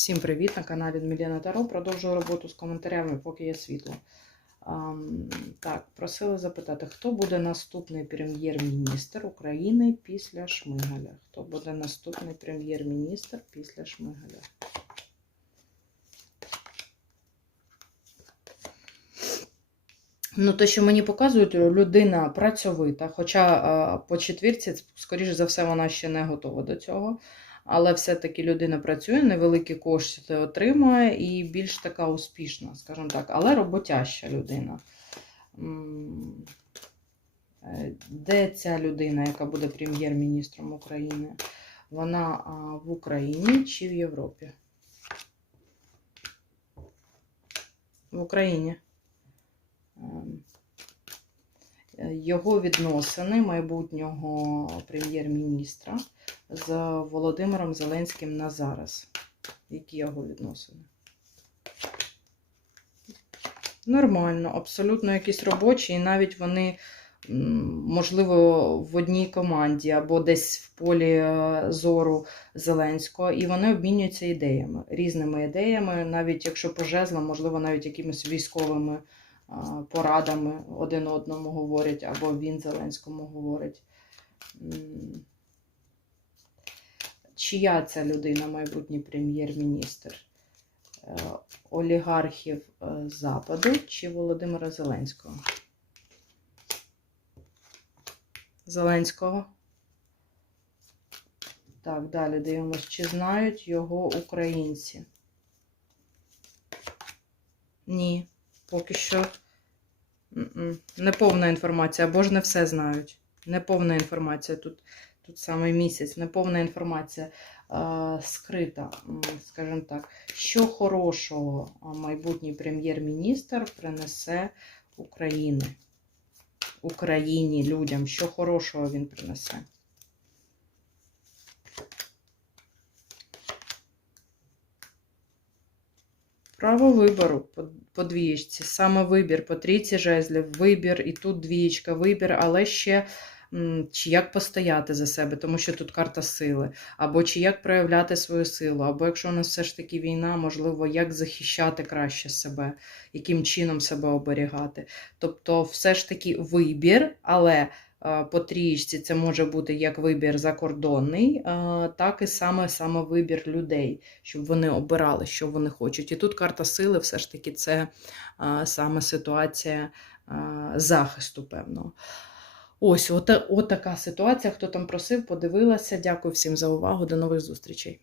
Всім привіт на каналі Мілена Таро. Продовжую роботу з коментарями, поки є світло. Ам, так, просили запитати, хто буде наступний прем'єр-міністр України після Шмигаля? Хто буде наступний прем'єр-міністр після Шмигаля? Ну, те, що мені показують, людина працьовита, хоча а, по четвірці, скоріш за все, вона ще не готова до цього. Але все-таки людина працює, невеликі кошти отримує і більш така успішна, скажімо так, але роботяща людина. Е, Де ця людина, яка буде прем'єр-міністром України? Вона в Україні чи в Європі? В Україні. Його відносини майбутнього прем'єр-міністра з Володимиром Зеленським на зараз. Які його відносини? Нормально, абсолютно якісь робочі, і навіть вони, можливо, в одній команді або десь в полі е, зору Зеленського, і вони обмінюються ідеями, різними ідеями, навіть якщо по жезлам, можливо, навіть якимись військовими порадами один одному говорять, або він Зеленському говорить. Чия ця людина, майбутній прем'єр-міністр? Е, Олігархів е, Западу чи Володимира Зеленського? Зеленського. Так, далі дивимось, чи знають його українці? Ні, поки що неповна інформація, або ж не все знають. Неповна інформація тут. Тут саме місяць, неповна інформація е, скрита, скажімо так, що хорошого майбутній прем'єр-міністр принесе Україні, Україні, людям, що хорошого він принесе. Право вибору по, двієчці, саме вибір, по трійці жезлів, вибір, і тут двієчка, вибір, але ще чи як постояти за себе, тому що тут карта сили, або чи як проявляти свою силу, або якщо у нас все ж таки війна, можливо, як захищати краще себе, яким чином себе оберігати. Тобто, все ж таки вибір, але по трієчці це може бути як вибір закордонний, е, так і саме саме вибір людей, щоб вони обирали, що вони хочуть. І тут карта сили, все ж таки, це е, саме ситуація е, захисту певного. Ось, от, от така ситуація. Хто там просив, подивилася. Дякую всім за увагу. До нових зустрічей.